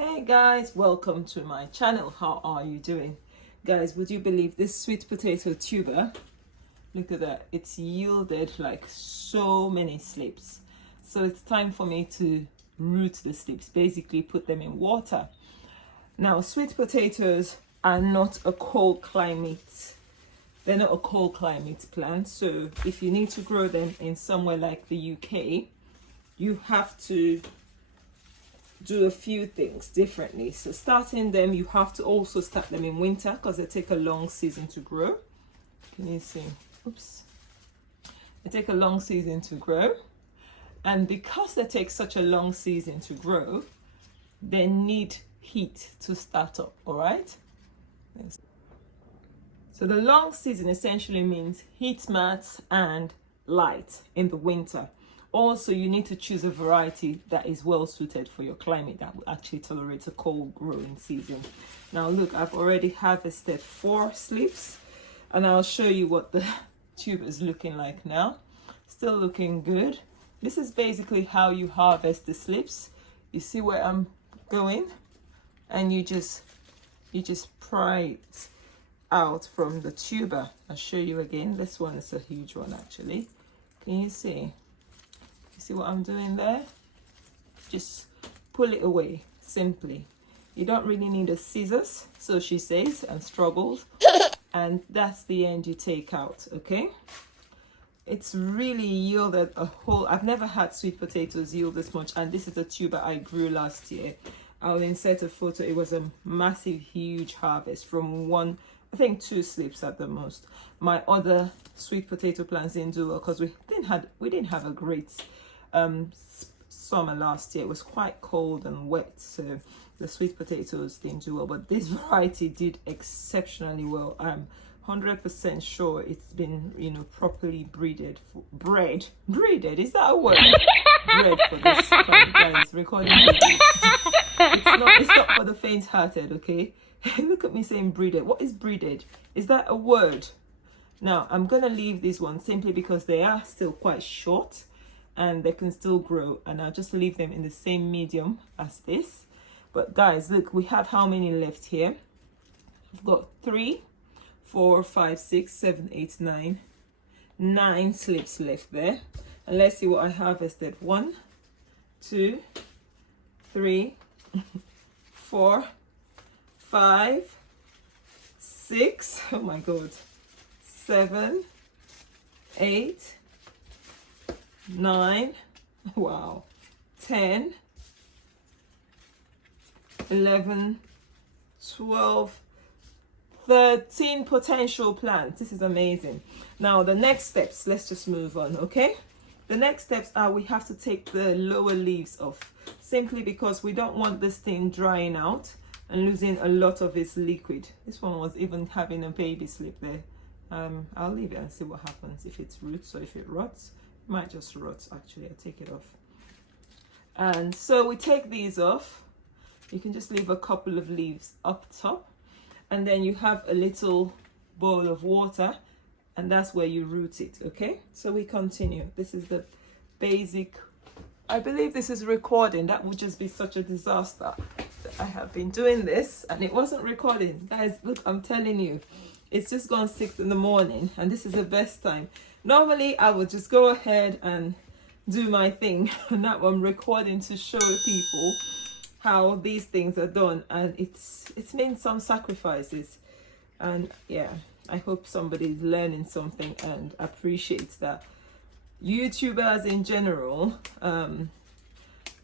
Hey guys, welcome to my channel. How are you doing? Guys, would you believe this sweet potato tuber? Look at that. It's yielded like so many slips. So it's time for me to root the slips, basically put them in water. Now, sweet potatoes are not a cold climate. They're not a cold climate plant. So if you need to grow them in somewhere like the UK, you have to do a few things differently. So starting them, you have to also start them in winter because they take a long season to grow. Can you see? Oops. They take a long season to grow. And because they take such a long season to grow, they need heat to start up, all right? Yes. So the long season essentially means heat mats and light in the winter. Also, you need to choose a variety that is well suited for your climate that will actually tolerate a cold growing season. Now look, I've already harvested 4 slips and I'll show you what the tube is looking like now. Still looking good. This is basically how you harvest the slips. You see where I'm going, and you just pry it out from the tuber. I'll show you again. This one is a huge one actually. Can you see? You see what I'm doing there? Just pull it away, simply. You don't really need a scissors, so she says, and struggles. And that's the end you take out, okay? It's really yielded a whole... I've never had sweet potatoes yield this much, and this is a tuber I grew last year. I'll insert a photo. It was a massive, huge harvest from one, I think 2 slips at the most. My other sweet potato plants didn't do well because we didn't have a great summer last year. It was quite cold and wet, so the sweet potatoes didn't do well, but this variety did exceptionally well. I'm 100% sure it's been, properly breeded. Breeded, is that a word? Bred for this guys recording. It's not for the faint-hearted, okay? Look at me saying breeded. What is breeded? Is that a word? Now I'm gonna leave these ones simply because they are still quite short and they can still grow, and I'll just leave them in the same medium as this. But guys, look, we have how many left here? I've got 3, 4, 5, 6, 7, 8, 9 slips left there. And let's see what I harvested. 1, 2, 3, 4, 5, 6, oh my god, 7, 8, 9, wow, 10, 11, 12, 13 potential plants. This is amazing. Now the next steps, let's just move on, okay? The next steps are we have to take the lower leaves off, simply because we don't want this thing drying out and losing a lot of its liquid. This one was even having a baby slip there. I'll leave it and see what happens if it roots or if it rots. It might just rot actually. I take it off. And so we take these off. You can just leave a couple of leaves up top, and then you have a little bowl of water, and that's where you root it, okay? So we continue. This is the basic... I believe this is recording. That would just be such a disaster. I have been doing this and it wasn't recording. Guys, look, I'm telling you, it's just gone 6 in the morning and this is the best time. Normally I would just go ahead and do my thing, and now I'm recording to show people how these things are done, and it's meant some sacrifices, and yeah, I hope somebody's learning something and appreciates that. YouTubers in general,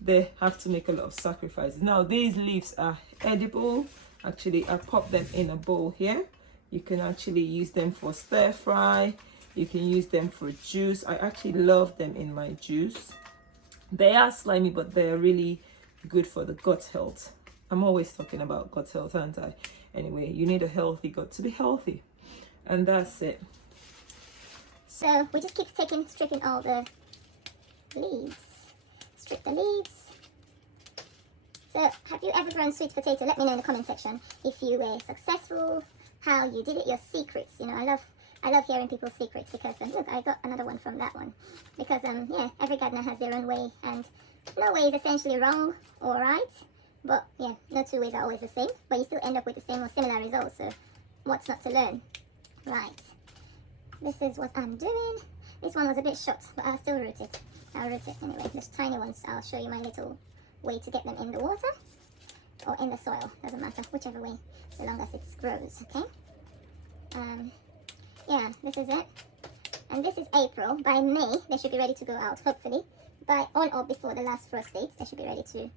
they have to make a lot of sacrifices. Now these leaves are edible. Actually, I pop them in a bowl here. You can actually use them for stir fry. You can use them for juice. I actually love them in my juice. They are slimy, but they're really good for the gut health. I'm always talking about gut health, aren't I? Anyway, you need a healthy gut to be healthy, and that's it. So we just keep stripping all the leaves. Strip the leaves. So have you ever grown sweet potato? Let me know in the comment section if you were successful, how you did it, your secrets. I love hearing people's secrets, because look, I got another one from that one. Because yeah, every gardener has their own way, and no way is essentially wrong or right. But yeah, no two ways are always the same, but you still end up with the same or similar results, so what's not to learn? Right, this is what I'm doing. This one was a bit short, but I'll still root it. I'll root it anyway. Those tiny ones, I'll show you my little way to get them in the water or in the soil, doesn't matter, whichever way, so long as it grows, okay? Yeah, this is it. And this is April. By May, they should be ready to go out, hopefully. By on or before the last frost date, they should be ready to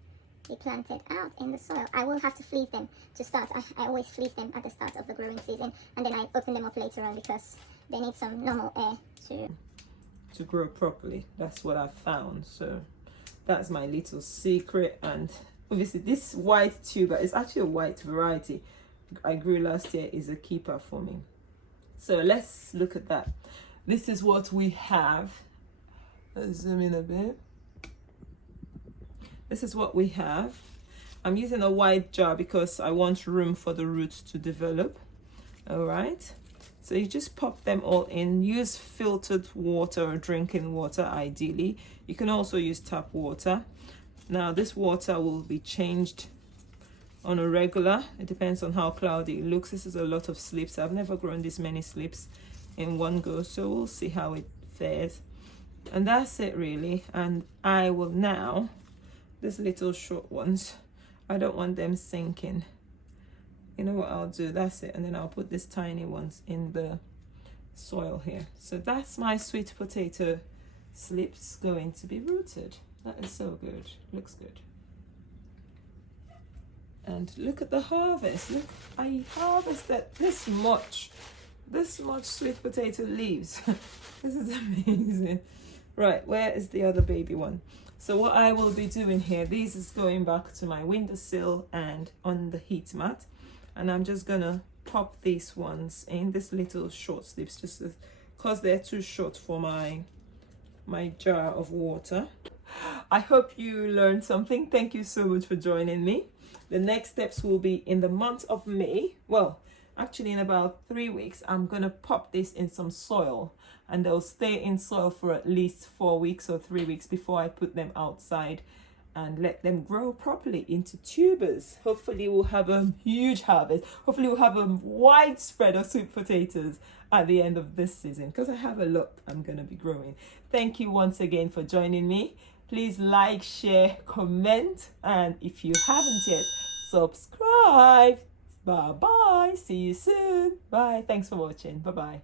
be planted out in the soil. I will have to fleece them to start. I always fleece them at the start of the growing season, and then I open them up later on because they need some normal air to grow properly. That's what I found. So that's my little secret. And obviously this white tuber is actually a white variety I grew last year, is a keeper for me. So let's look at that. This is what we have. Let's zoom in a bit. This is what we have. I'm using a wide jar because I want room for the roots to develop. All right. So you just pop them all in. Use filtered water or drinking water ideally. You can also use tap water. Now this water will be changed on a regular. It depends on how cloudy it looks. This is a lot of slips. I've never grown this many slips in one go, so we'll see how it fares. And that's it really. And I will now, these little short ones, I don't want them sinking. You know what I'll do? That's it. And then I'll put these tiny ones in the soil here. So that's my sweet potato slips going to be rooted. That is so good. Looks good. And look at the harvest. Look, I harvested this much sweet potato leaves. This is amazing. Right, where is the other baby one? So what I will be doing here, this is going back to my windowsill and on the heat mat. And I'm just gonna pop these ones in, this little short slips, just because they're too short for my jar of water. I hope you learned something. Thank you so much for joining me. The next steps will be in the month of May. Well, actually in about 3 weeks, I'm gonna pop this in some soil and they'll stay in soil for at least 4 weeks or 3 weeks before I put them outside and let them grow properly into tubers. Hopefully we'll have a huge harvest. Hopefully we'll have a wide spread of sweet potatoes at the end of this season, because I have a lot I'm gonna be growing. Thank you once again for joining me. Please like, share, comment, and if you haven't yet, subscribe. Bye bye. See you soon. Bye. Thanks for watching. Bye bye.